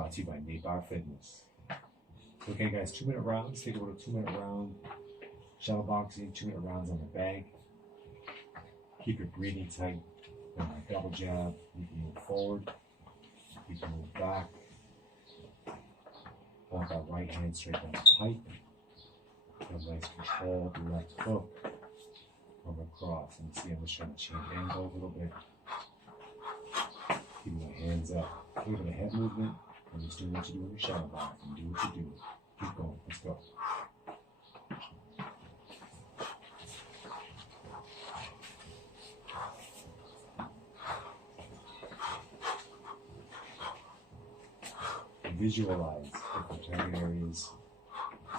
brought to you by Nabar Fitness. Okay guys, 2-minute rounds. Take a little 2-minute round. Shadow boxing, 2-minute rounds on the bag. Keep your breathing tight. Then my double jab, you can move forward. You can move back. Hold that right hand straight down the pipe. And nice control the left hook from across. And see, I'm just trying to change angle a little bit. Keep my hands up. A little bit of head movement. I'm just doing what you do in your shadow boxing. Do what you do. Keep going. Let's go. Visualize different target areas: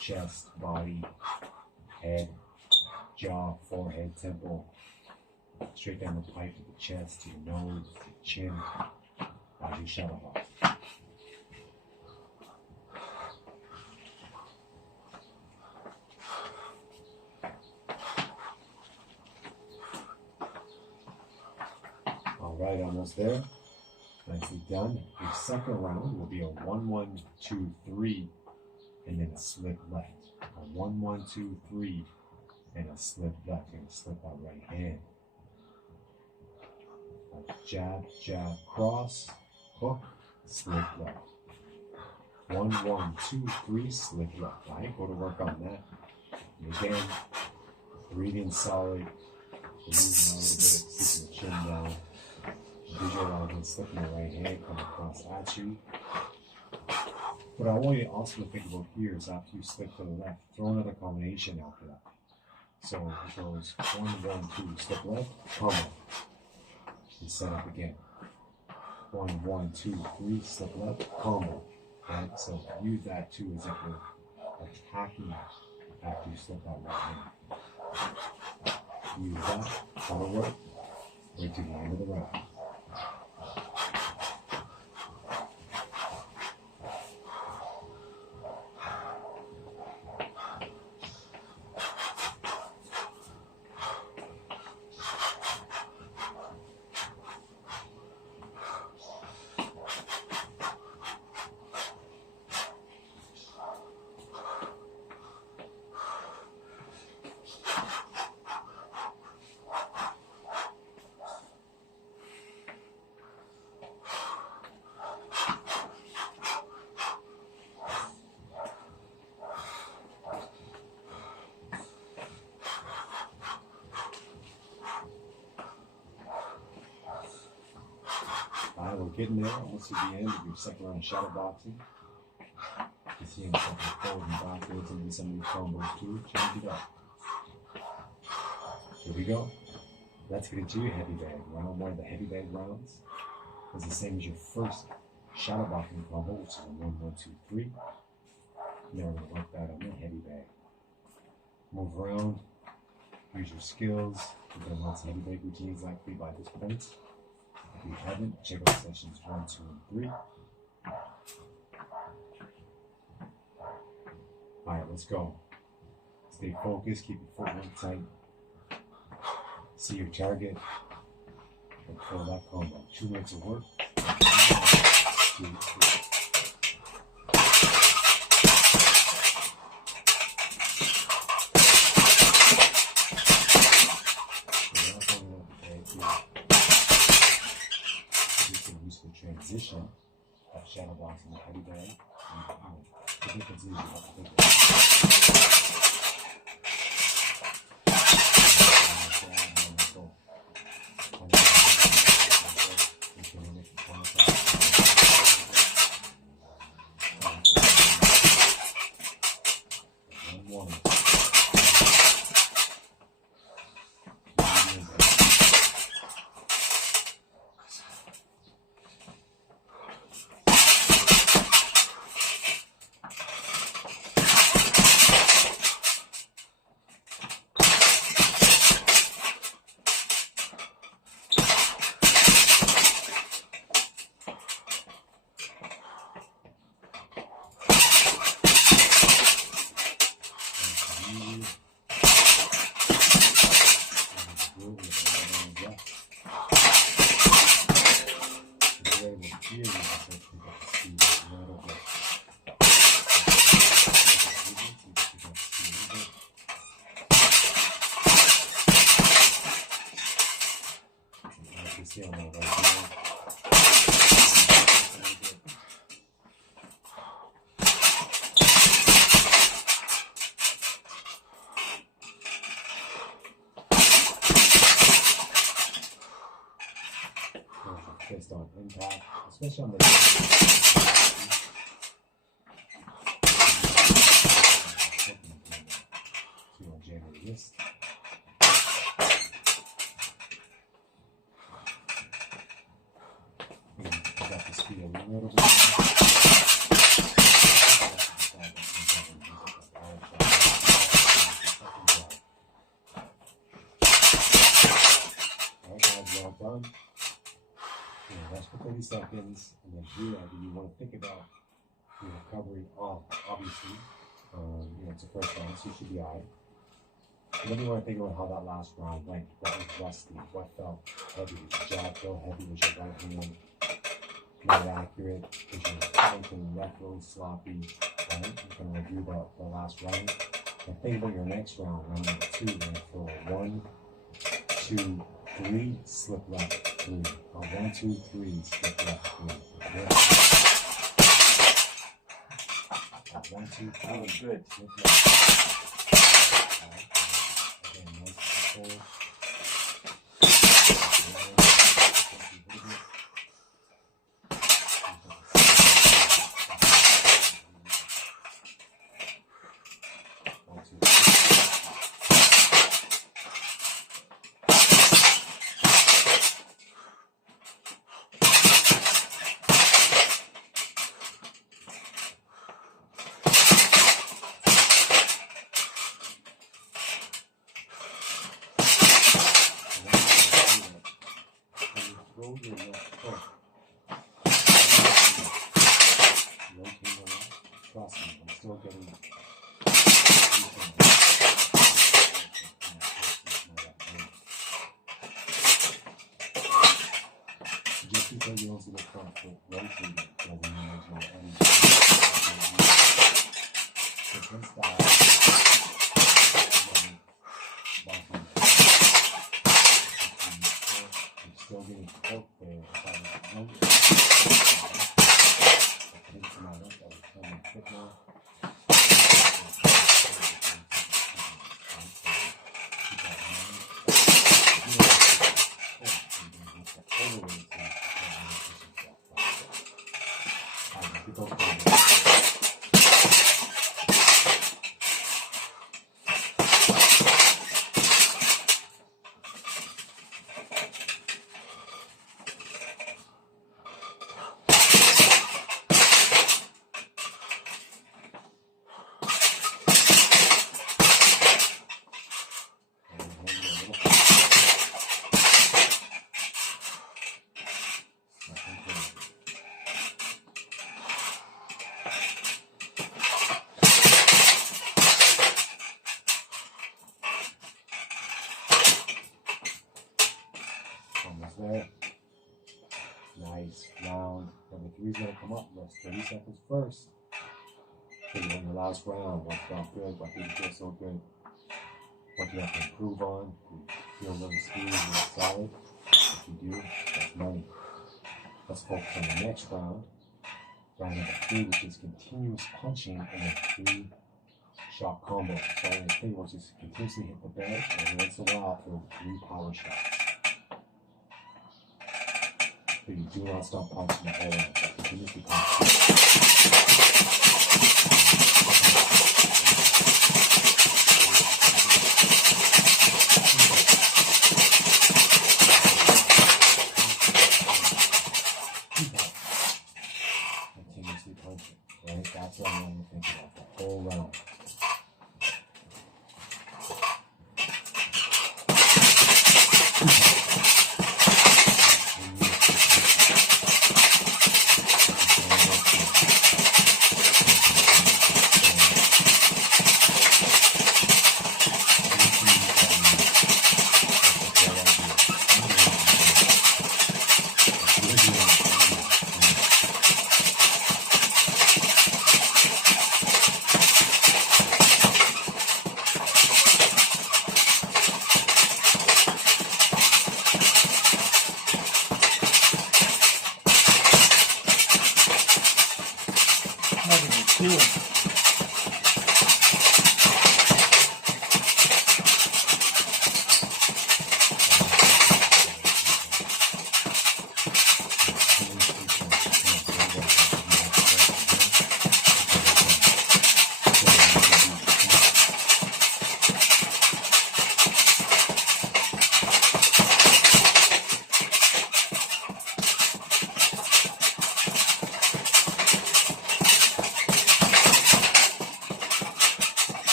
chest, body, head, jaw, forehead, temple, straight down the pipe to the chest, to your nose, to your chin, as you shadow box. All right, almost there. Nicely done. Your second round will be a 1-1-2-3 and then a slip left. A 1-1-2-3 and a slip left. You're going to slip out right hand. Jab, jab, cross, hook, slip left. 1-1-2-3, slip left. All right, go to work on that. And again, breathing solid. Breathing a little bit, keeping the chin down. Visualizing slipping the right hand come across at you. What I want you also to think about here is after you slip to the left, throw another combination after that. So it goes 1-1-2, slip left, combo. And set up again. 1-1-2-3, slip left, combo. Right? So use that too as if you're attacking after you slip that right hand. Use that, follow work, right to the end of the round. We're getting there, almost to the end of your second round of shadow boxing. You see him stepping forward and backwards and some of these combos too. Change it up. Here we go. Let's get into your heavy bag. Round one of the heavy bag rounds is the same as your first shadow boxing combo, which is a 1-1-2-3. Now we're going to work that on the heavy bag. Move around, use your skills. You've done lots of heavy bag routines likely by this point. If you haven't, check out sessions 1, 2, and 3. Alright, let's go. Stay focused, keep your footwork tight. See your target and throw that combo. 2 minutes of work. 1, 2, 3. Transition of shadow boxing and heavy bag. The difference is you have to think about here we have to pick up the speed right especially on the January wrist. Pick up the speed a little bit. Alright guys, well done. Rest for 30 seconds, and then here you want to think about your recovery obviously. It's a first round, so you should be alright. And then you want to think about how that last round went. What was rusty? What felt heavy? Was your jab feel heavy? Was your right hand not accurate? Was your ankle left really sloppy? Right? You can review the last round. And think about your next round, round number 2. You're going to throw a 1, 2, 3, slip left, 3. 1, 2, 3, slip left, 3. 1, 2, 3. That was good. Slip left. Again, nice control. Trust me, I'm still getting just because you don't see the front foot rotating doesn't mean there's no energy. Different style. I'm still getting torque there. If I was there. Nice round. Number 3 is going to come up. Rest 30 seconds first. Think on your last round. What felt good? What didn't feel so good? What do you have to improve on? Do you feel a little smooth and solid? If you do, that's money. Let's focus on the next round. Round number 3, which is continuous punching in a 3-shot combo. So I'm going to think we'll just continuously hit the bed and every once in a while throw 3 power shots. So you do not stop punching the whole round. Continuously punch. Continuously punching. Right? That's what I want to think about the whole round.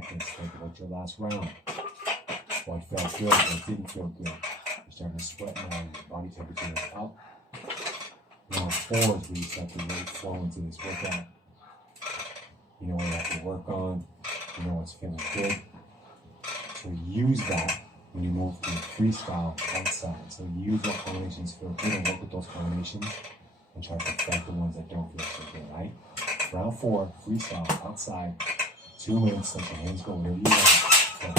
seconds. Think about your last round. What felt good, what didn't feel good. You're starting to sweat now, your body temperature is up. Round 4 is where you start to really flow into this workout. You know what you have to work on. You know what's feeling good. So use that when you move to freestyle outside. So use what combinations feel good and work with those combinations and try to perfect the ones that don't feel so good, right? Round 4, freestyle outside. 2 minutes, let your hands go wherever you want. Go.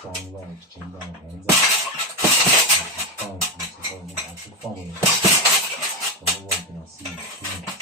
Strong legs, chin down, hands up. Have some fun with it. Go to work and I'll see you in 2 minutes.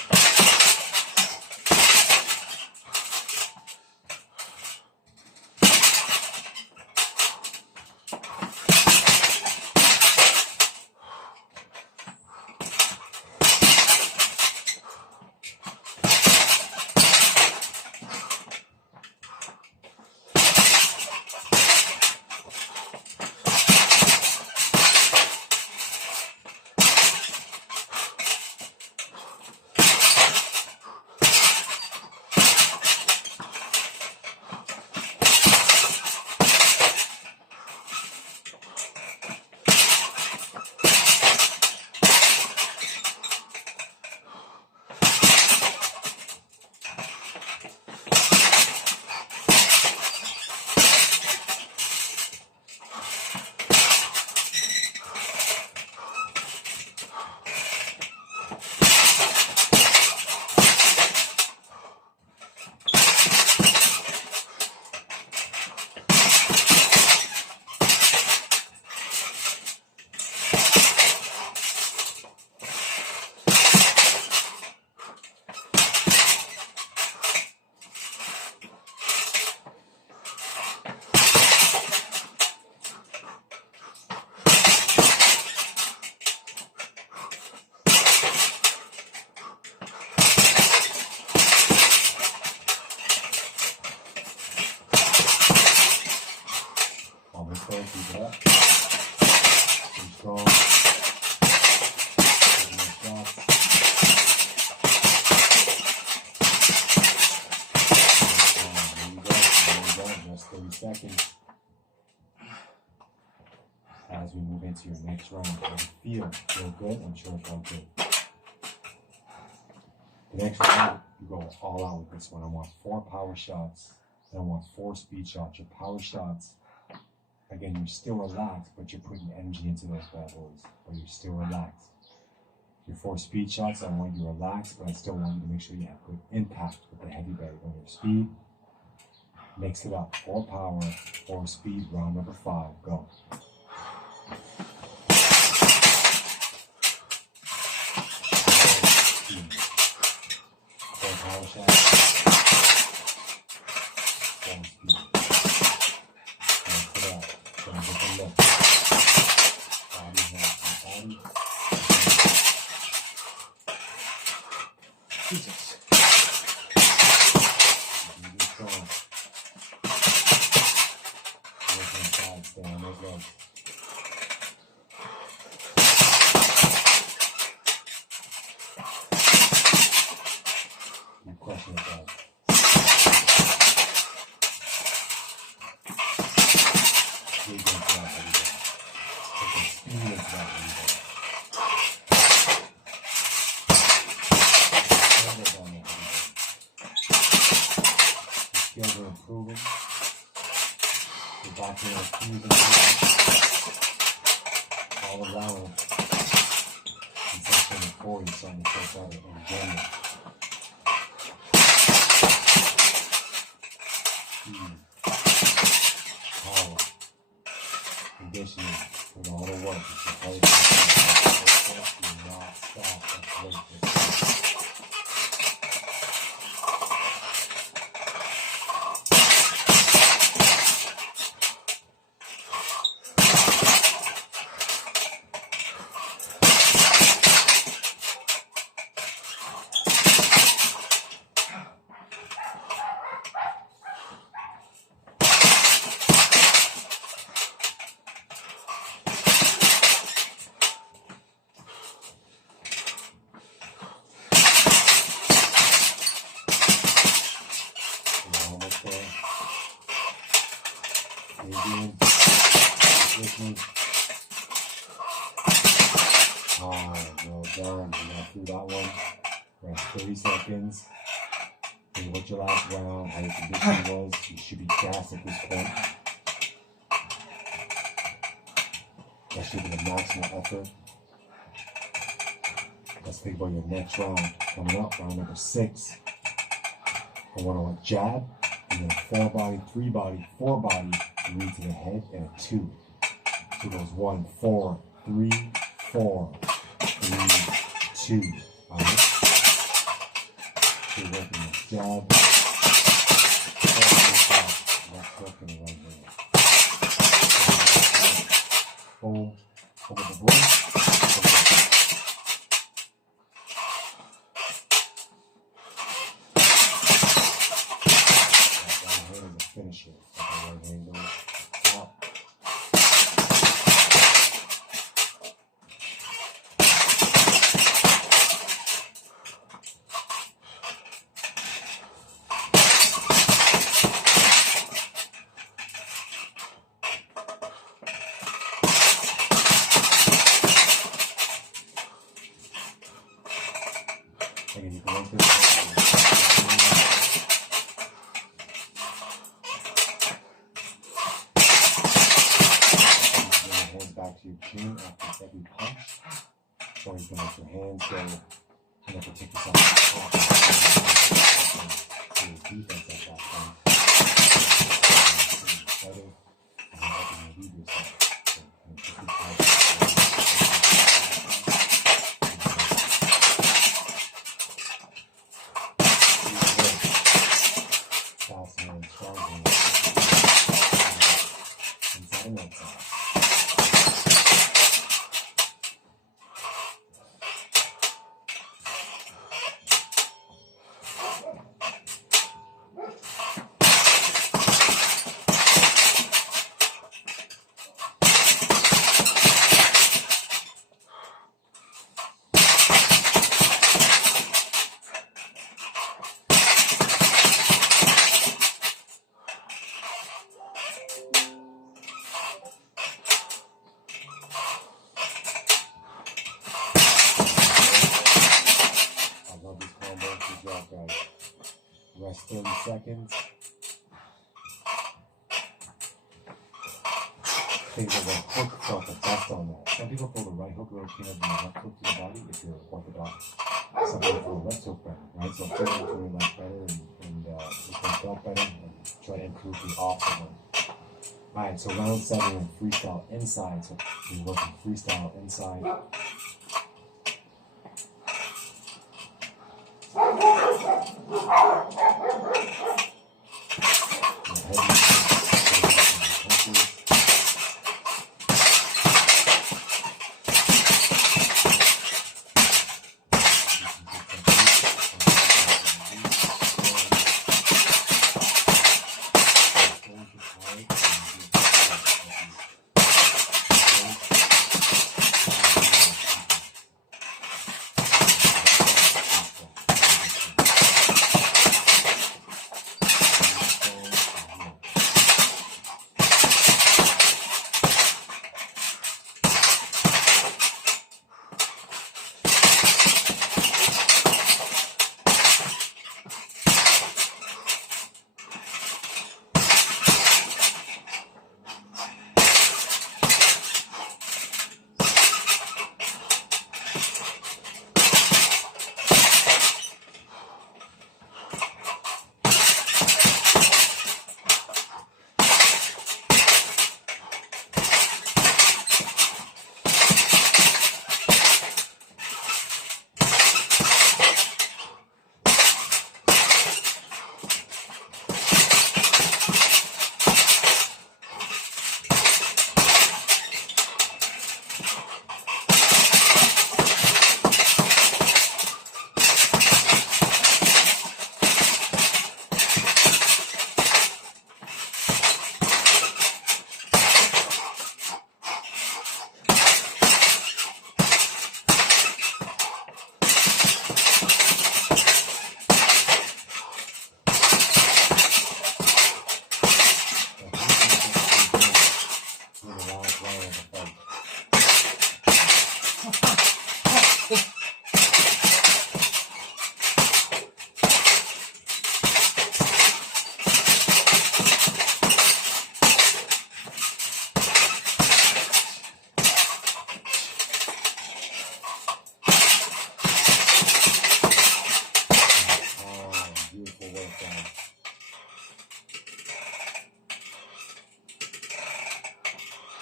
Keep it up. Pretty strong. There you go. Just 30 seconds. As we move into your next round, how do you feel? Feel good? I'm sure it felt good. The next round, you go all out with this one. I want 4 power shots. And I want 4 speed shots. Your power shots, again, you're still relaxed, but you're putting energy into those bad boys. But you're still relaxed. Your 4 speed shots, I want you relaxed, but I still want you to make sure you have good impact with the heavy bag. On your speed, mix it up. 4 power, 4 speed, round number 5. Go. 4 power shots. 4 speed. Put up. Don't get the look. Body, hand, body. Jesus. Really strong. Work on side, stay on those legs. Keep crushing it out. Dig into that heavy bag. Put some speed into that heavy bag. Skills are improving. Your back here is improving. All around. In section 4, you're starting to take out in general. Speed. Power. Conditioning. With all the work. It's a whole process. Do not stop. That's great. doing? With me? Well done. You got through that one. We're at 30 seconds. And what your last round, how your condition was. You should be gassed at this point. That should be the maximum effort. Let's think about your next round. Coming up, round number 6. I want a jab, and then a 4 body, 3 body, 4 body, 3 to the head, and a 2. So it goes 1, 4, 3, 4, 3, 2. Alright? So you're working the jab, left hook, and the right hand. Boom, over the board. Finisher. Right hand goes out. Again, you can work this. Back to your chin after every punch. Or you can let your hands go and then take yourself off to your defense at that point. Better and helping you lead yourself. Fast hands, strong hands. Inside and outside. Rest 30 seconds. Think of a hook felt the best on that. Some people feel the right hook a little cleaner than the left hook to the body if you're orthodox. Some people feel the left hook better, right? So feel which one you like better and which one felt better and try to improve the opposite one. Alright, so round 7 in freestyle inside. So we're working freestyle inside.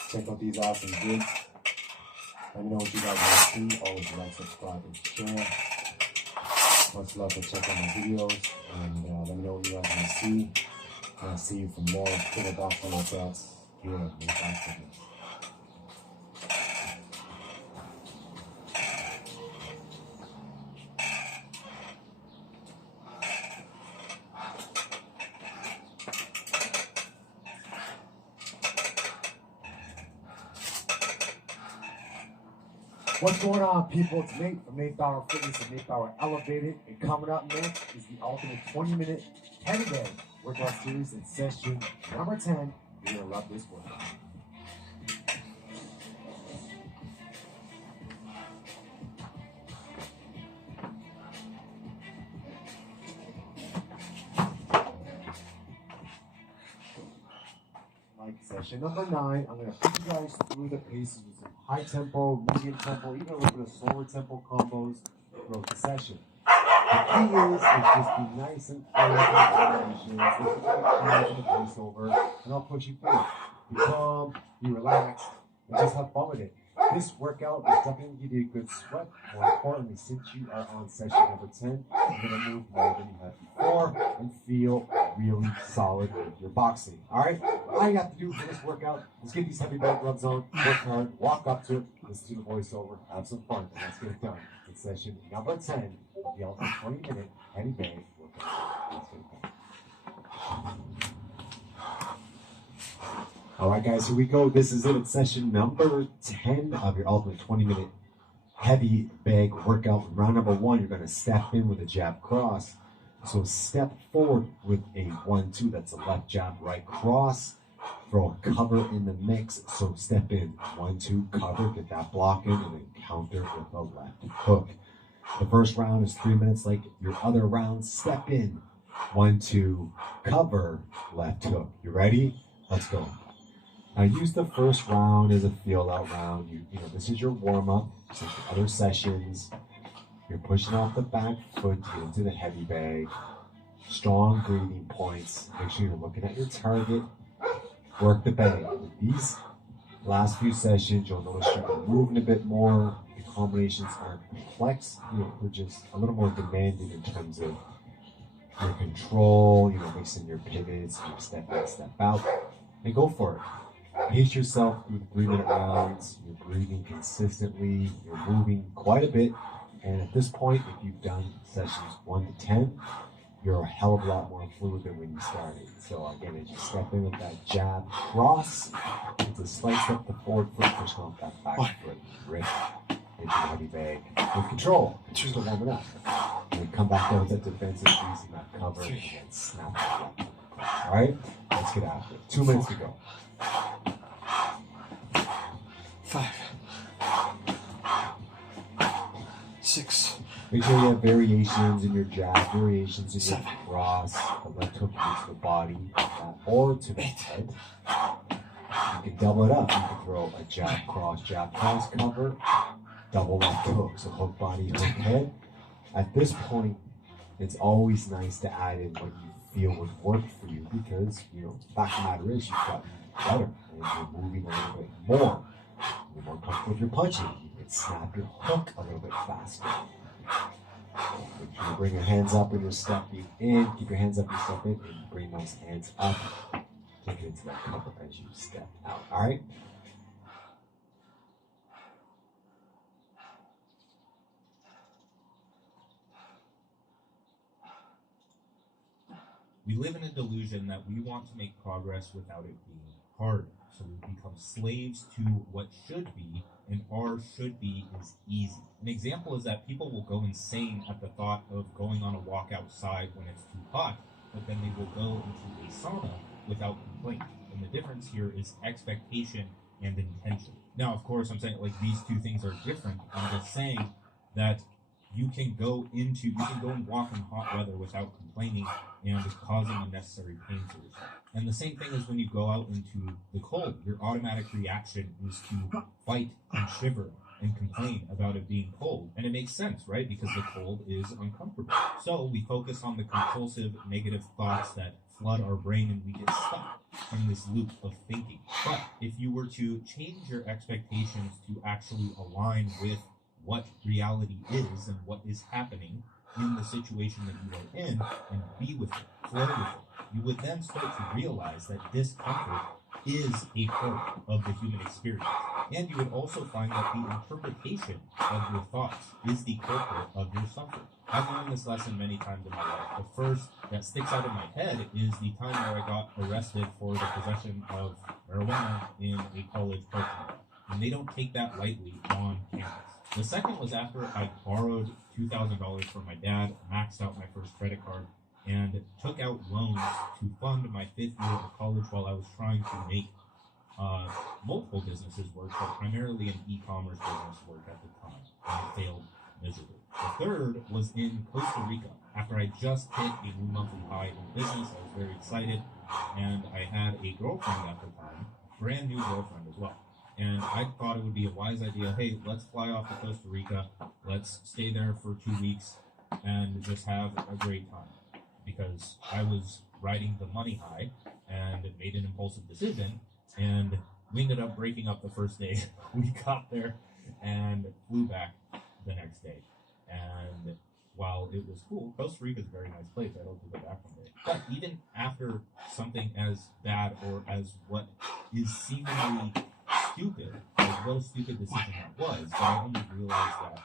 check out these awesome vids. Let me know what you guys want to see. Always like, subscribe, and share. Much love to check out my videos. And let me know what you guys want to see. And I'll see you for more killer boxing workouts here at MARSOC Fitness. What's going on, people? It's Nate from Nate Bauer Fitness and Nate Bauer Elevated. And coming up next is the ultimate 20-minute 10-day workout series in session number 10. You're going to love this workout. Like session number 9, I'm going to put you guys through the paces with some high tempo, medium tempo, even a little bit of slower tempo combos throughout the session. The key is just be nice and slow with the combinations. This is like the voiceover, and I'll push you through. Be calm, be relaxed, and just have fun with it. This workout is definitely going to give you a good sweat. More importantly, since you are on session number 10, you're going to move more than you have before and feel really solid with your boxing. All right? All you have to do for this workout is get these heavy belt gloves on, work hard, walk up to it, listen to the voiceover, have some fun, and let's get it done. In session number 10, the ultimate 20-minute heavy bag workout. Let's get it done. All right, guys, here we go. This is it. It's session number 10 of your ultimate 20-minute heavy bag workout. Round number 1, you're going to step in with a jab cross. So step forward with a 1-2. That's a left jab, right cross. Throw a cover in the mix. So step in, 1-2, cover, get that block in, and then counter with a left hook. The first round is 3 minutes like your other rounds. Step in, 1-2, cover, left hook. You ready? Let's go. Now use the first round as a feel out round. You know, this is your warm up. It's like the other sessions. You're pushing off the back foot to get into the heavy bag. Strong breathing points. Make sure you're looking at your target. Work the bag. These last few sessions, you'll notice you're moving a bit more. The combinations aren't complex. You know, they're just a little more demanding in terms of your control. You know, mixing your pivots, your step in, step out, and go for it. Pace yourself through the 3-minute rounds. You're breathing consistently. You're moving quite a bit. And at this point, if you've done sessions 1 to 10, you're a hell of a lot more fluid than when you started. So again, as you step in with that jab cross, it's a slight step to forward foot, pushing off that back foot. Rip into the heavy bag with control. Just to warm it up. And then come back down with that defensive piece and that cover, and then snap it up. All right, let's get after it. 2 minutes to go. 5, 6. Make sure you have variations in your jab, variations in your cross, the left hook to the body, or to the head. You can double it up. You can throw a jab, cross, cover, double left hook. So hook body, hook head. At this point, it's always nice to add in what you feel would work for you because, you know, the fact of the matter is you've gotten better and you're moving a little bit more. You're more comfortable with your punching. You can snap your hook a little bit faster. Make sure you bring your hands up when you're stepping in. Keep your hands up when you step in, and bring those hands up. Take it into that cover as you step out. All right? We live in a delusion that we want to make progress without it being hard. So we become slaves to what should be, and our should be is easy. An example is that people will go insane at the thought of going on a walk outside when it's too hot, but then they will go into a sauna without complaint. And the difference here is expectation and intention. Now, of course, I'm saying like these two things are different. I'm just saying that you can go and walk in hot weather without complaining and causing unnecessary pain to yourself. And the same thing is when you go out into the cold, your automatic reaction is to fight and shiver and complain about it being cold. And it makes sense, right? Because the cold is uncomfortable. So we focus on the compulsive negative thoughts that flood our brain and we get stuck. in this loop of thinking. But if you were to change your expectations to actually align with what reality is and what is happening in the situation that you are in, and be with it, flow with it, you would then start to realize that discomfort is a part of the human experience. And you would also find that the interpretation of your thoughts is the culprit of your suffering. I've learned this lesson many times in my life. The first that sticks out in my head is the time where I got arrested for the possession of marijuana in a college parking lot. And they don't take that lightly on campus. The second was after I borrowed $2,000 from my dad, maxed out my first credit card, and took out loans to fund my 5th year of college while I was trying to make multiple businesses work, but primarily an e-commerce business work at the time, and it failed miserably. The third was in Costa Rica. After I just hit a new monthly high in business, I was very excited, and I had a girlfriend at the time, a brand new girlfriend as well. And I thought it would be a wise idea, hey, let's fly off to Costa Rica, let's stay there for 2 weeks, and just have a great time. Because I was riding the money high, and made an impulsive decision, and we ended up breaking up the first day. We got there and flew back the next day. And while it was cool, Costa Rica is a very nice place. I hope to go back one day. But even after something as bad or as what is seemingly stupid, like what a stupid decision that was, but I only realized that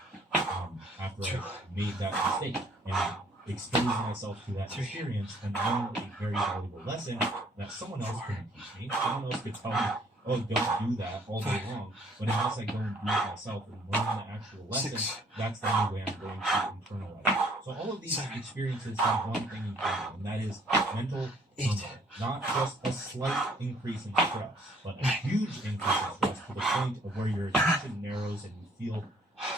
after I made that mistake and exposed myself to that experience and learned a very valuable lesson that someone else couldn't teach me. Someone else could tell me, oh, don't do that all day long, but unless I go and do it myself and learn the actual lesson, that's the only way I'm going to internalize it. So all of these experiences have one thing in common, and that is mental turmoil. Not just a slight increase in stress, but a huge increase in stress to the point of where your attention narrows and you feel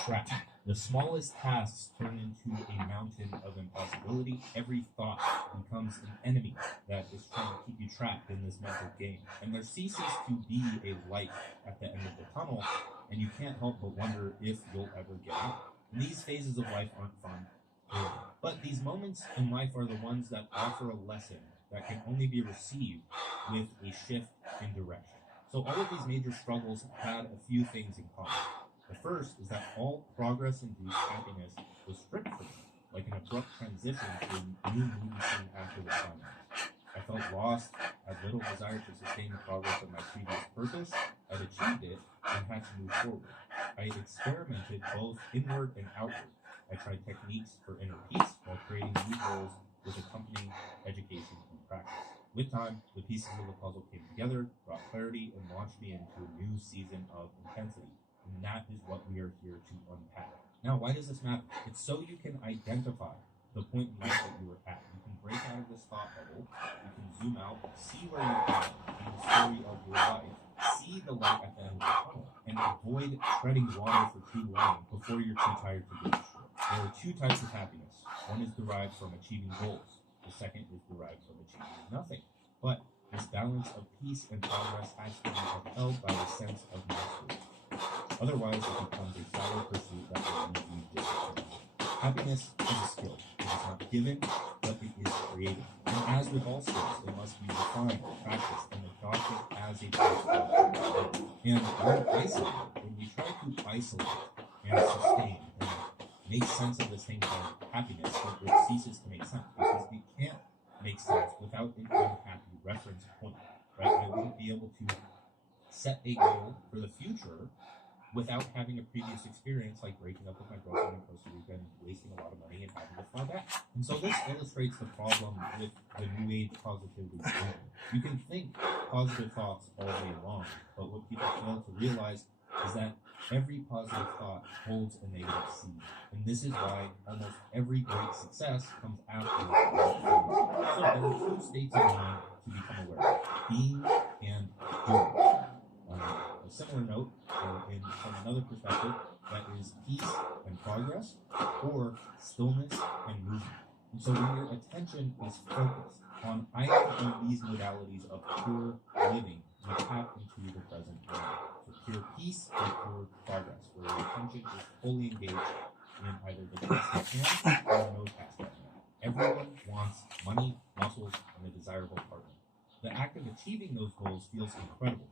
trapped. The smallest tasks turn into a mountain of impossibility. Every thought becomes an enemy that is trying to keep you trapped in this mental game. And there ceases to be a light at the end of the tunnel, and you can't help but wonder if you'll ever get out. And these phases of life aren't fun, clearly. But these moments in life are the ones that offer a lesson that can only be received with a shift in direction. So all of these major struggles had a few things in common. The first is that all progress-induced happiness was stripped from me, like an abrupt transition to a new movie scene after the climax. I felt lost, had little desire to sustain the progress of my previous purpose, I'd achieved it, and had to move forward. I had experimented both inward and outward. I tried techniques for inner peace while creating new goals with accompanying education and practice. With time, the pieces of the puzzle came together, brought clarity, and launched me into a new season of intensity. And that is what we are here to unpack. Now, why does this matter? It's so you can identify the point in life that you were at. You can break out of this thought bubble. You can zoom out, see where you're at in the story of your life, see the light at the end of the tunnel, and avoid treading water for too long before you're too tired to get ashore. There are 2 types of happiness. One is derived from achieving goals. The second is derived from achieving nothing. But this balance of peace and progress has to be upheld by a sense of mastery. Otherwise, it becomes a shallow pursuit that will leave you disappointed. Happiness is a skill. It is not given, but it is created. And as with all skills, it must be refined, practiced, and adopted as a person. And when isolated, when we try to isolate and sustain and make sense of this thing called happiness, it ceases to make sense because it can't make sense without an unhappy reference point. Right? I wouldn't be able to set a goal for the future without having a previous experience like breaking up with my girlfriend in Costa Rica and wasting a lot of money and having to fly back. And so this illustrates the problem with the New Age positivity movement. You can think positive thoughts all day long, but what people fail to realize is that every positive thought holds a negative seed. And this is why almost every great success comes after a negative seed. So there are 2 states of mind to become aware of: being and doing. A similar note, from another perspective, that is peace and progress, or stillness and movement. And so when your attention is focused on either of these modalities of pure living, you tap into the present moment. So pure peace or pure progress, where your attention is fully engaged in either the task at hand or no task at hand. Everyone wants money, muscles, and a desirable partner. The act of achieving achieving those goals feels incredible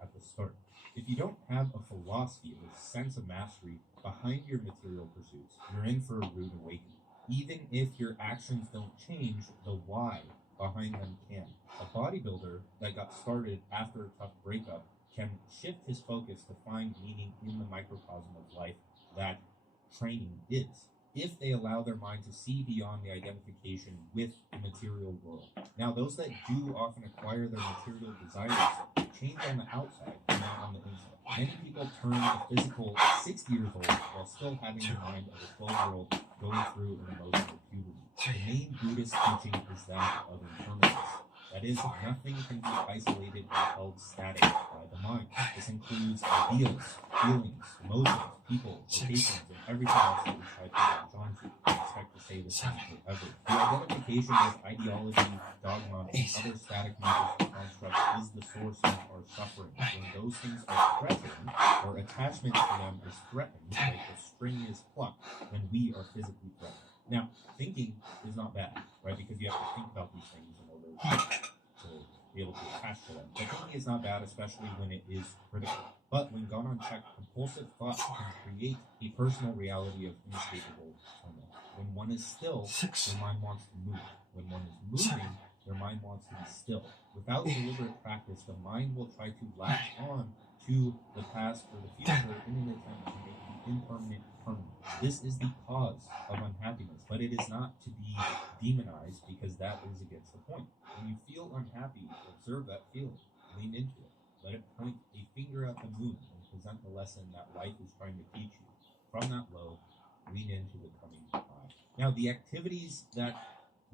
at the start. If you don't have a philosophy or a sense of mastery behind your material pursuits, you're in for a rude awakening. Even if your actions don't change, the why behind them can. A bodybuilder that got started after a tough breakup can shift his focus to find meaning in the microcosm of life that training is, if they allow their mind to see beyond the identification with the material world. Now, those that do often acquire their material desires change on the outside and not on the inside. Many people turn a physical 60 years old while still having the mind of a 12-year-old going through an emotional puberty. The main Buddhist teaching is that of impermanence. That is, nothing can be isolated or held static by the mind. This includes ideals, feelings, emotions, people, locations, and everything else that we try to latch onto and expect to stay the same forever. The identification with ideology, dogma, and other static mental constructs is the source of our suffering. When those things are threatened, or attachment to them is threatened, like a string is plucked, then we are physically threatened. Now, thinking is not bad, right? Because you have to think about these things in order to be able to attach to them. But thinking is not bad, especially when it is critical. But when gone unchecked, compulsive thought can create a personal reality of inescapable torment. When one is still, their mind wants to move. When one is moving, their mind wants to be still. Without deliberate practice, the mind will try to latch on to the past or the future in an attempt to make the impermanent permanent. This is the cause of unhappiness, but it is not to be demonized because that is against the point. When you feel unhappy, observe that feeling, lean into it, let it point a finger at the moon and present the lesson that life is trying to teach you. From that low, lean into the coming high. Now, the activities that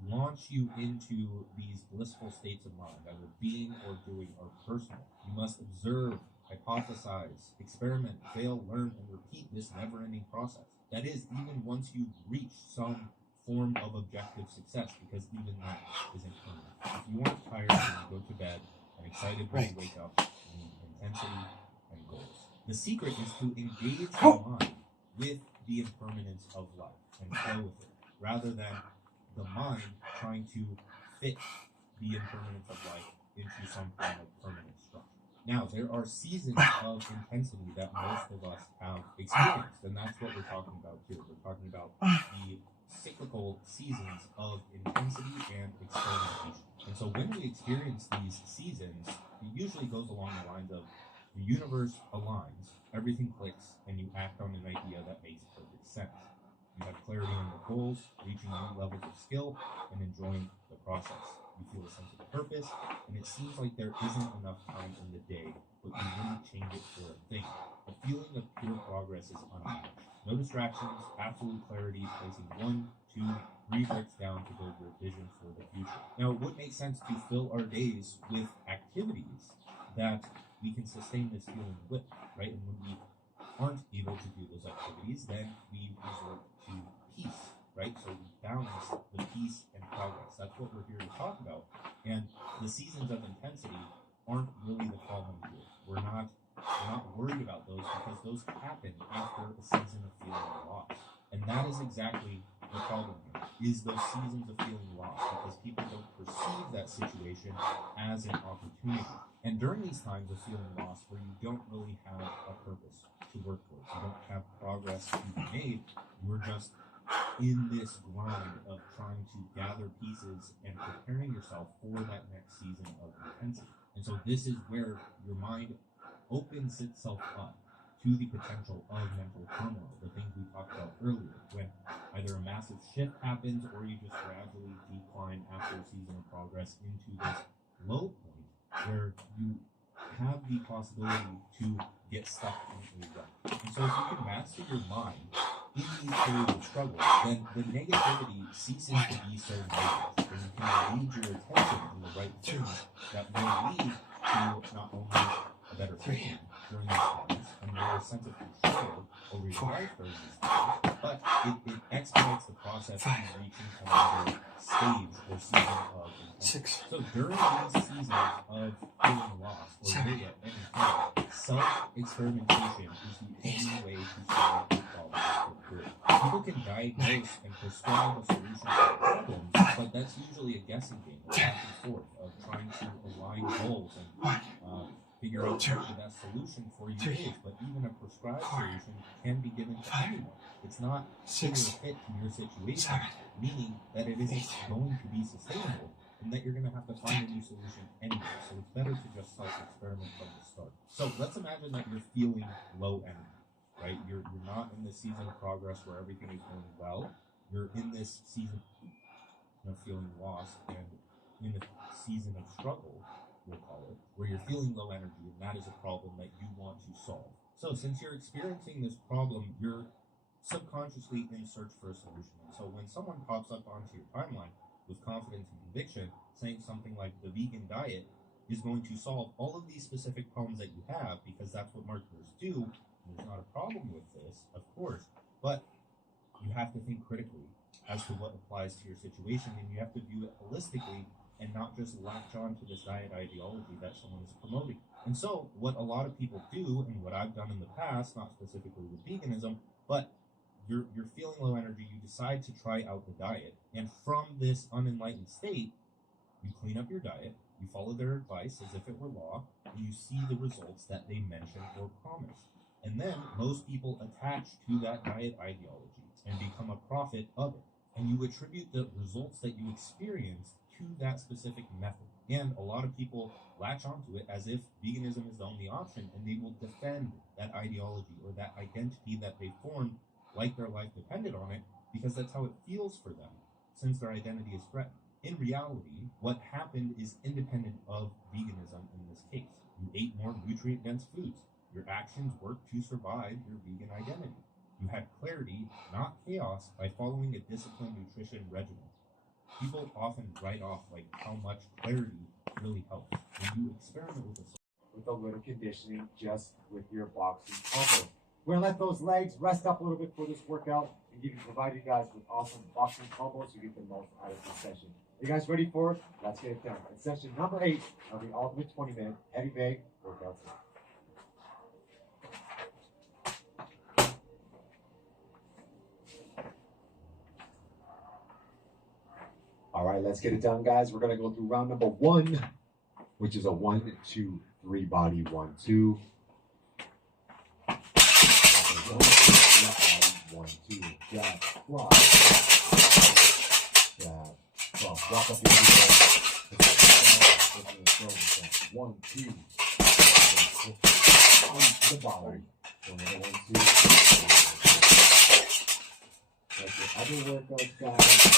launch you into these blissful states of mind, either being or doing, are personal. You must observe, hypothesize, experiment, fail, learn, and repeat this never-ending process. That is, even once you reach some form of objective success, because even that is impermanent. If you aren't tired when you go to bed and excited when you wake up, you need intensity and goals. The secret is to engage the mind with the impermanence of life and flow with it, rather than the mind trying to fit the impermanence of life into some form of permanent structure. Now, there are seasons of intensity that most of us have experienced, and that's what we're talking about here. We're talking about the cyclical seasons of intensity and experimentation. And so when we experience these seasons, it usually goes along the lines of the universe aligns, everything clicks, and you act on an idea that makes perfect sense. You have clarity on your goals, reaching new levels of skill, and enjoying the process. You feel a sense of purpose, and it seems like there isn't enough time in the day, but you wouldn't change it for a thing. The feeling of pure progress is unmatched. No distractions, absolute clarity, placing 1, 2, 3 bricks down to build your vision for the future. Now, it would make sense to fill our days with activities that we can sustain this feeling with, right? And when we aren't able to do those activities, then we resort to peace, right? So we balance the peace and progress. That's what we're here to talk about. And the seasons of intensity aren't really the problem here. We're not worried about those because those happen after a season of feeling lost. And that is exactly the problem here, is those seasons of feeling lost, because people don't perceive that situation as an opportunity. And during these times of feeling lost, where you don't really have a purpose to work towards, you don't have progress to be made, you're just in this grind of trying to gather pieces and preparing yourself for that next season of intensity. And so this is where your mind opens itself up to the potential of mental turmoil, the things we talked about earlier, when either a massive shift happens or you just gradually decline after a season of progress into this low point where you have the possibility to get stuck in a rut. And so if you can master your mind in these periods of struggle, then the negativity ceases to be so negative, and you can engage your attention in the right things that will lead to not only a better thinking during these times and more sense of control over your life during these times, but it expedites the process of reaching another stage or season of intensity. So during these seasons of feeling lost or really at any point, self-experimentation is the only way to solve the problem. accurate. People can diagnose and prescribe a solution to problems, but that's usually a guessing game, a back and forth of trying to align goals and figure out what the best solution for you is. But even a prescribed solution can be given to anyone. It's not tailor fit to your situation, meaning that it isn't going to be sustainable and that you're going to have to find a new solution anyway. So it's better to just self-experiment from the start. So let's imagine that you're feeling low energy, right? You're not in this season of progress where everything is going well. You're in this season of feeling lost and in a season of struggle, we'll call it, where you're feeling low energy, and that is a problem that you want to solve. So since you're experiencing this problem, you're subconsciously in search for a solution. And so when someone pops up onto your timeline with confidence and conviction, saying something like the vegan diet is going to solve all of these specific problems that you have, because that's what marketers do, and there's not a problem with this, of course, but you have to think critically as to what applies to your situation, and you have to view it holistically and not just latch on to this diet ideology that someone is promoting. And so what a lot of people do, and what I've done in the past, not specifically with veganism, but you're feeling low energy, you decide to try out the diet, and from this unenlightened state, you clean up your diet, you follow their advice as if it were law, and you see the results that they mention or promise. And then most people attach to that diet ideology and become a prophet of it. And you attribute the results that you experience to that specific method. And a lot of people latch onto it as if veganism is the only option, and they will defend that ideology or that identity that they formed like their life depended on it, because that's how it feels for them, since their identity is threatened. In reality, what happened is independent of veganism in this case. You ate more nutrient-dense foods. Your actions worked to survive your vegan identity. You had clarity, not chaos, by following a disciplined nutrition regimen. People often write off like how much clarity really helps. When you experiment with a little conditioning, just with your boxing combo. We're gonna let those legs rest up a little bit for this workout and provide you guys with awesome boxing combos so you get the most out of this session. Are you guys ready for it? Let's get it done. It's session number 8 of the ultimate 20-minute heavy bag workout set. All right, let's get it done, guys. We're gonna go through round number 1, which is a 1, 2, 3 body 1, 2. 1, 2, jab, drop, jab, drop, walk up your heel, 1, 2, to the bottom, another 1, 2, like your other workouts, guys.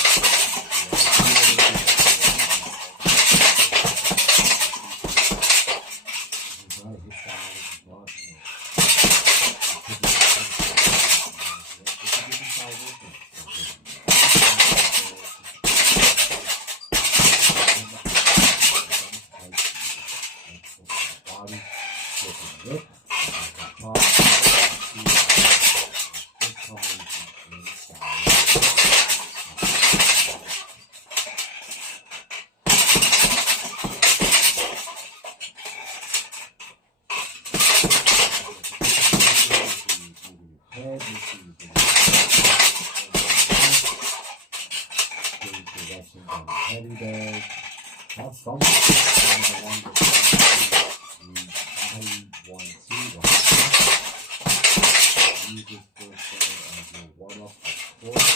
Heavy bag. Have fun. 1, 2. Use this first as your warm up, of course.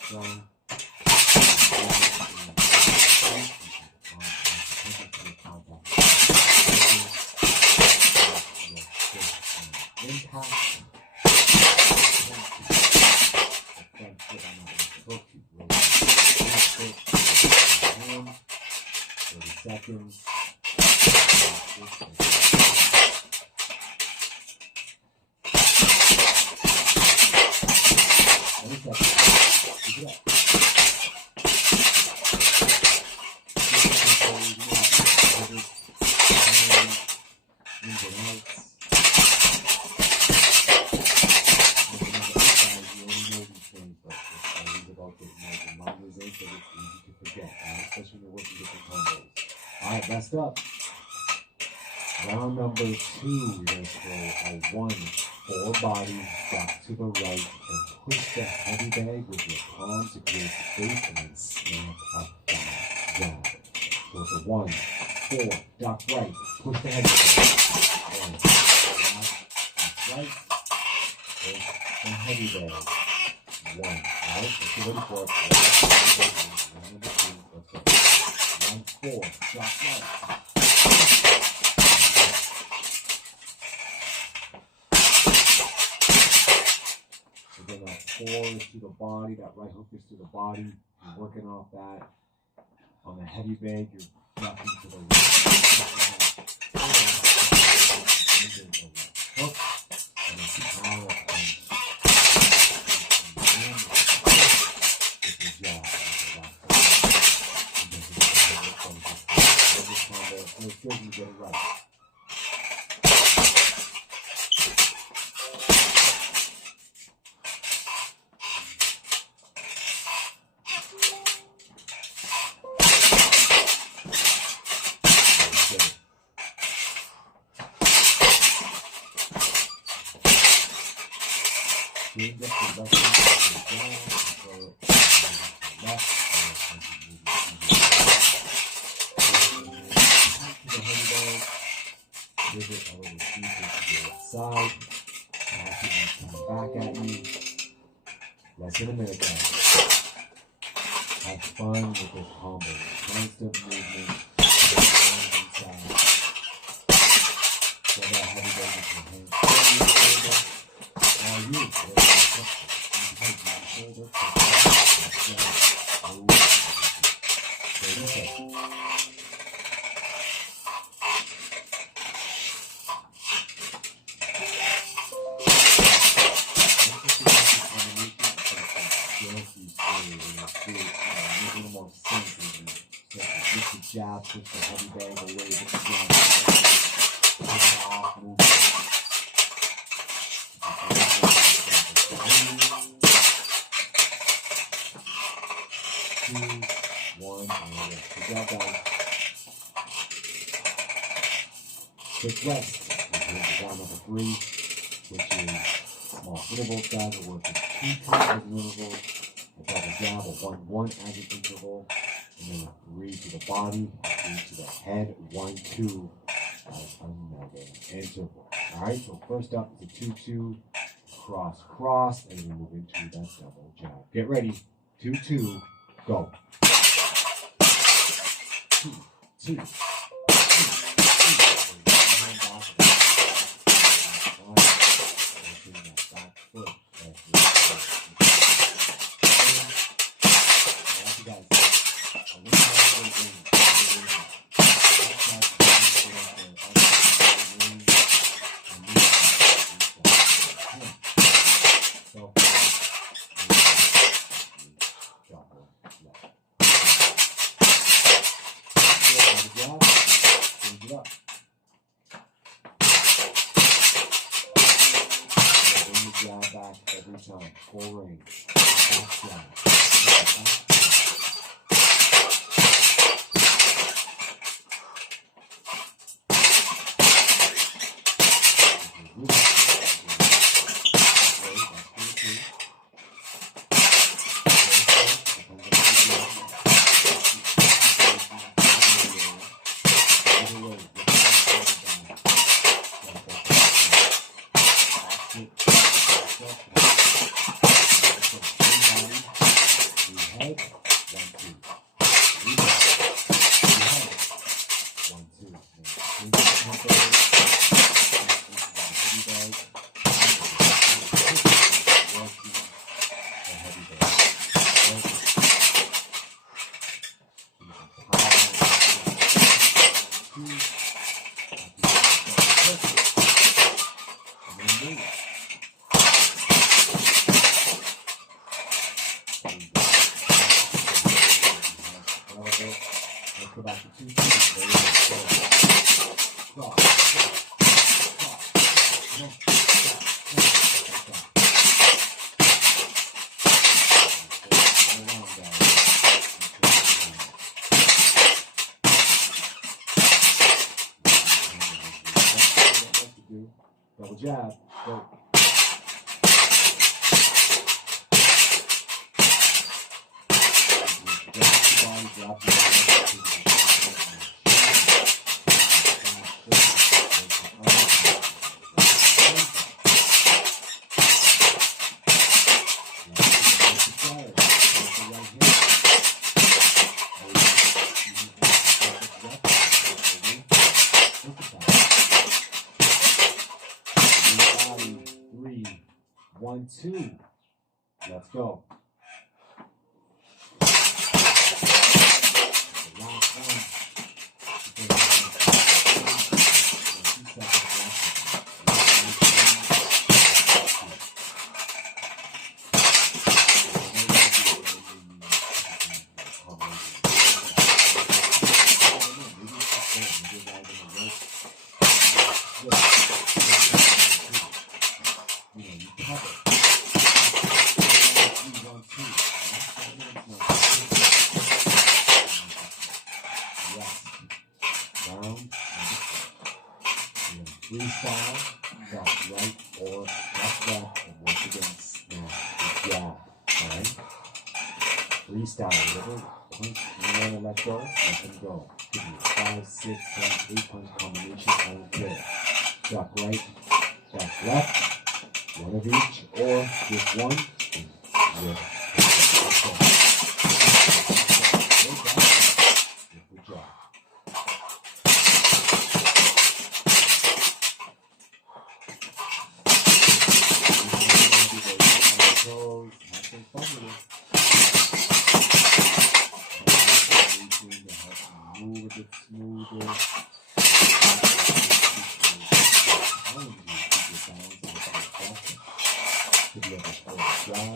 Strong. Impact. 30 seconds. Especially when you're working different combos. Alright, best up. Round number 2, we're going to throw a 1, Forward body, back to the right, and push the heavy bag with your palms against the face and then snap up back, jab. Go for 1, 4, duck right, push the heavy bag. 1, jab, right, push the heavy bag. 1, out, if you're ready for it, 1, number 2, let's go. 1, 4, duck right. Again, that core is to the body, that right hook is to the body. You're working off that. On the heavy bag, you're ducking to the right. Hook, and then power punch. With your jaw. Every combo feels good when you get it right. Bring the left down, control it left, to the heavy bag, give it a little deeper to the side, pass it and come back at you. Less than a minute, guys. Have fun with this combo. Constant movement, inside. Get that heavy bag with your hands. You shoulder, jab, push the heavy bag away with the jab. Off, move. 2, 1, and good job, guys. Quick rest. We're going to down number 3, which is small intervals, guys. We're working 2 as an interval, a double jab, a 1-1 as an interval, and then a 3 to the body, a 3 to the head, 1-2 as another interval. Alright, so first up is a 2-2, cross, and we move into that double jab. Get ready. 2-2. Go. 2, 2, 2, 2. Jab back every time, full range. Back jab. Let's go back to 2 double jab, go. Drop your Three, 1, 2. Let's go. Last one. 3-style, drop right or left, and once again snap the jab. Alright? 3-style, whatever punch you want to let go, let them go. Give me 5, 6, 7, 8 punch combination, I don't care. Drop right, back left, one of each, or just one, and good job. Have some fun with it. To help you move a bit smoother. To be able to hold a job.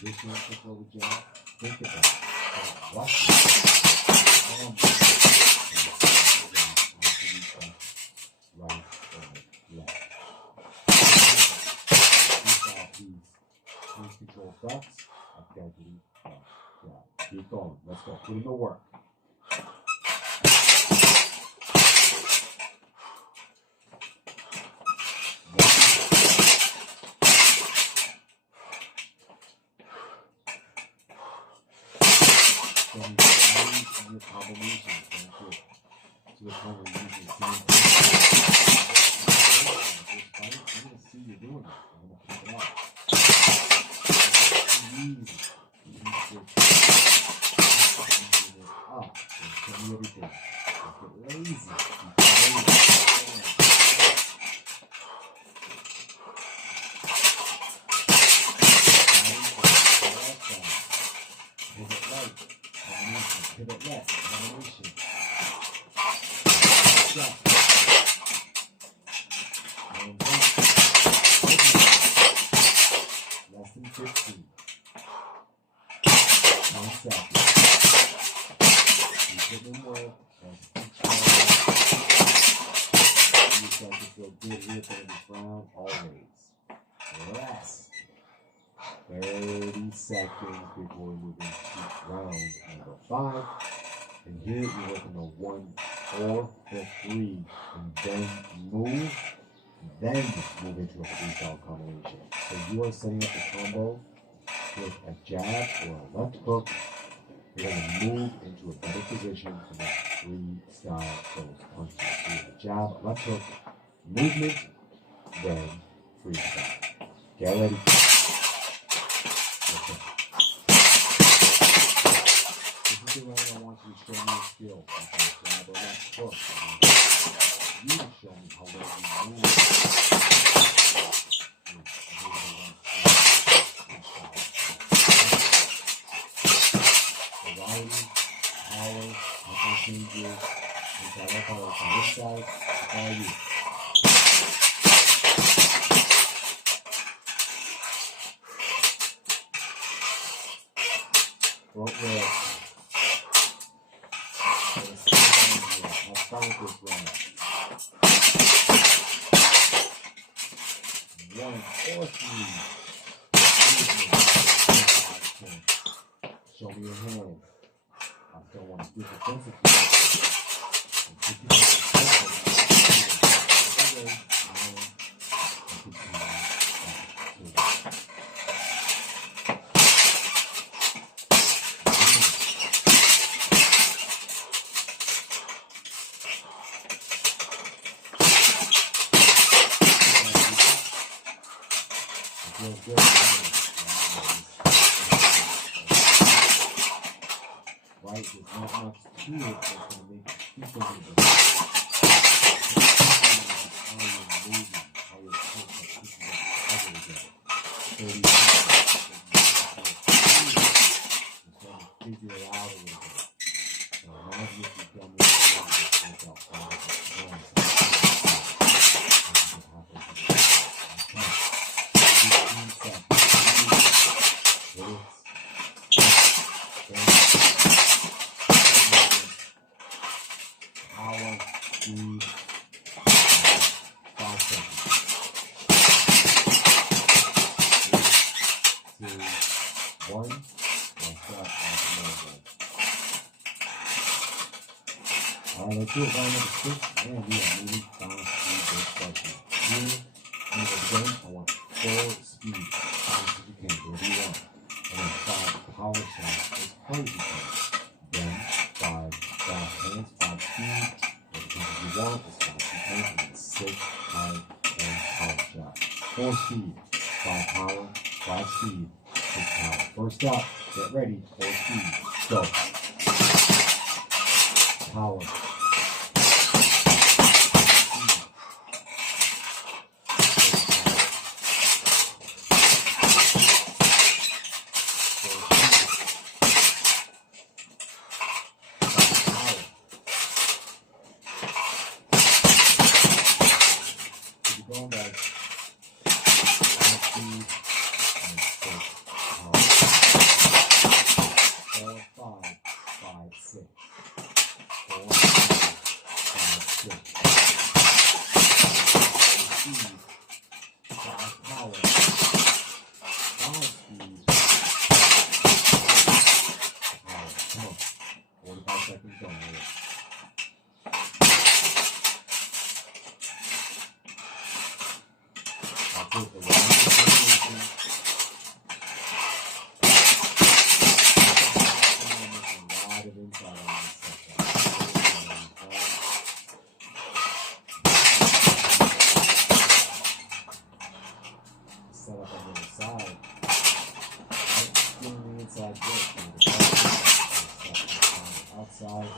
Position to throw a jab. Think about it. Watch it. Right or left. Please control ducks. I've got to do yeah. Keep going. Let's go. Put in the work. From your values and your combinations. Don't do it. To the point where you use the same thing. I'm going to see you doing it. I'm going to pick it up. Easy. Up. Show me everything. Don't get lazy. Pivot right. Combination. Pivot left. Combination. Stop. Less than 15. 1 second. Keep it in work. You start to feel good here at the end of this round. Always. Rest. 30 seconds before we move into round number 5. And here you're working on 1 or the 3. And then move. Then move into a 3-style combination. So you are setting up the combo with a jab or a left hook. You're going to move into a better position for that 3-style close punches. So you have a jab, left hook, movement, then freestyle. Get ready. Okay. This is the round I want you to show me your skill. Okay, jab or left hook. You show me how well you move. Variety, power, nothing changes. Inside, power from this side, all you. Front row. Have fun with this round. 1 or 3. Show me your hands. I still want to get defensive. right? There's not much to it that's going to make you think of it. How you're moving, how you're pushing the pieces of the puzzle together. 30 seconds. You're trying to figure it out a little bit. So imagine if you've done this already, this workout power, speed, 5 seconds. 3, 2, 1. Alright, let's do it. Round number 6, and we are moving fast through this question. Here, and again, I want 4 speed, fast as you can, whatever you want. And then 5 power shots, as hard as you can. Then 5 fast hands, 5 speed, as much as you want, as fast as you can. And then 6 high and power shots. 4 speed, 5 power, 5 speed, 6 power. First up, get ready, 4 speed, go. Power. Going back. 5 speed and 6 power. 4, 5, 5, 6. 4, 5, 6. Speed, 5 power, 5 speed, power. Come on. 45 seconds going. I'll put the round a lot of inside on this stuff. Set up on the other side. Right? Doing the inside work. Outside.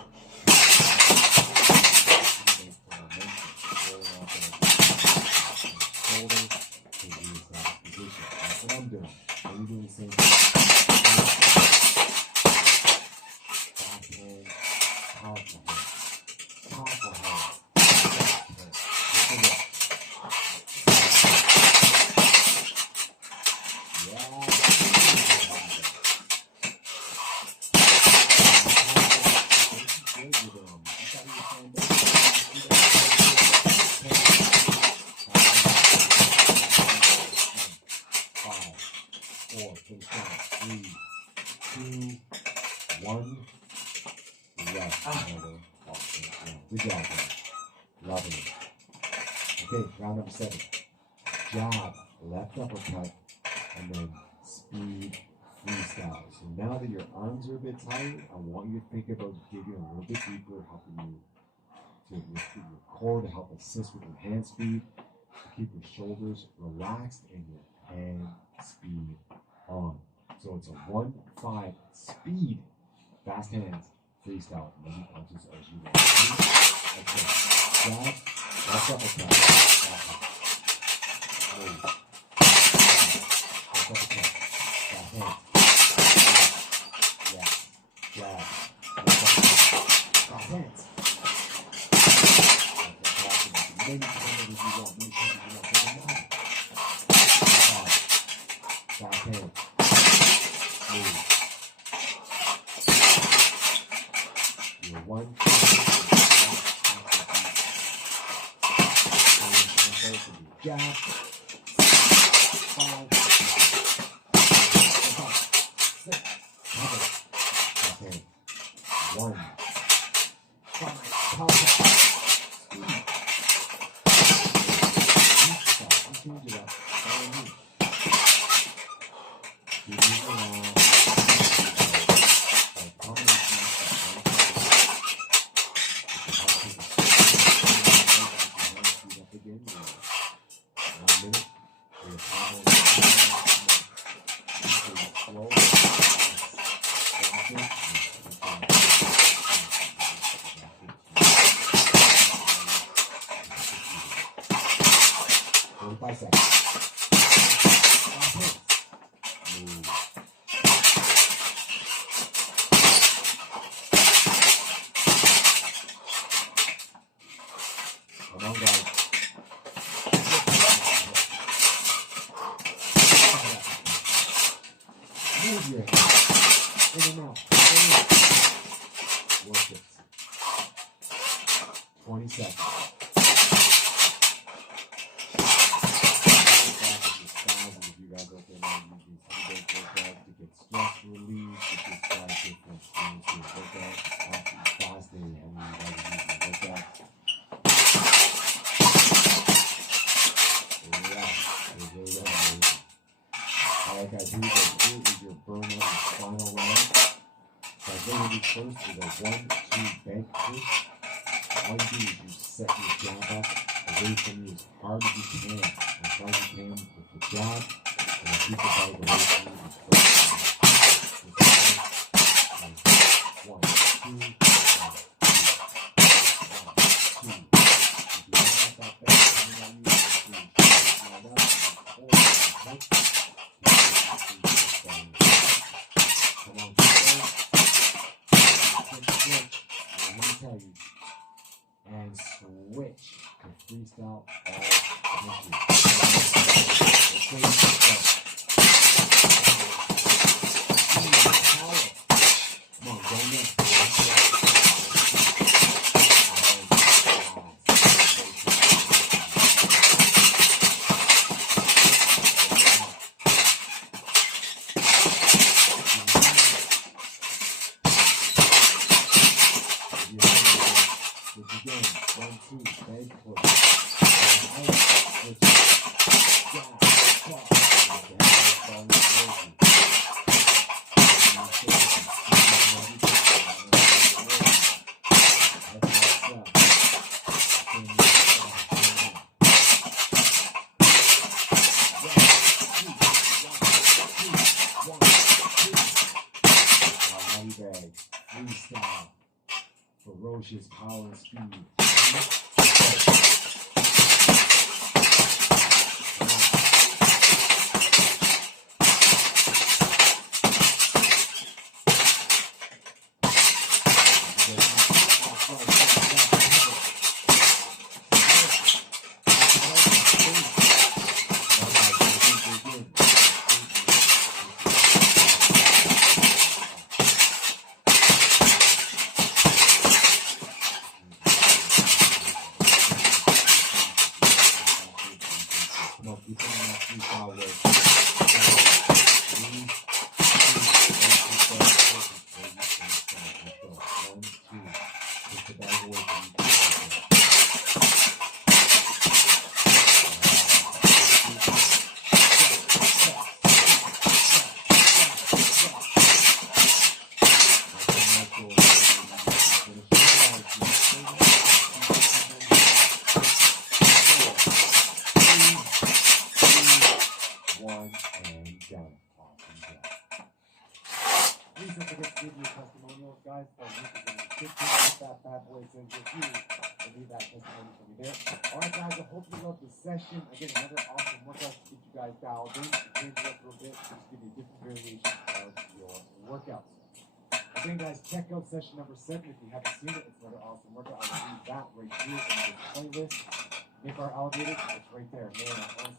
Shoulder to reestablish position. That's what I'm doing. Are you doing the same thing? Back hand, powerful hand. Powerful hand. Finish down. 3, 2, 1. Left. Awesome. Good job, man. Loving it. Okay, round number 7. Jab, left uppercut, and then speed freestyle. So now that your arms are a bit tired, I want you to think about digging a little bit deeper, helping you to with your core to help assist with your hand speed, to keep your shoulders relaxed and your hand speed on. So it's a 1-5 speed, fast hands, freestyle, many punches as you want. Okay, jab, left uppercut, move, left uppercut, fast hands, jab, left uppercut, fast hands. Many punches you want, many punches you want, doesn't matter. Fast hands. Move. You're 1, 2, 3, jab, 5, 6, 7, 1, 5, power, speed. Change it up. Follow me. Slow. seconds. If you guys out there now using some workouts to get stress relief, to just try different things to work out, fasting, and you guys are using workouts. Yeah, it really amazing. Alright guys, here is your burnout and final round. So I'm going to do first is a 1-2 bank push. All you do is you set your jab up away from you as hard as you can. As hard as you can with the jab. And then keep the bag away from you as close as you can. 1, 2, 1, 2, 1, 2. If you don't have that bag, you're not using it. Stand up and hold it. Come on, let me tell you, and switch to freestyle all come on, go next. Again, 1, 2, bag push. Freestyle, ferocious power and speed. Please don't forget to leave your testimonials, guys. The link is in the description. If that bad boy says you're you, we'll leave that testimony for me there. Alright guys, I hope you loved this session. Again, another awesome workout to get you guys dialed in, to change it up a little bit, to just give you different variations of your workouts. Again guys, check out session number 7 if you haven't seen it. It's another awesome workout. I will leave that right here in this playlist. If our elevators, it's right there. Man, honestly.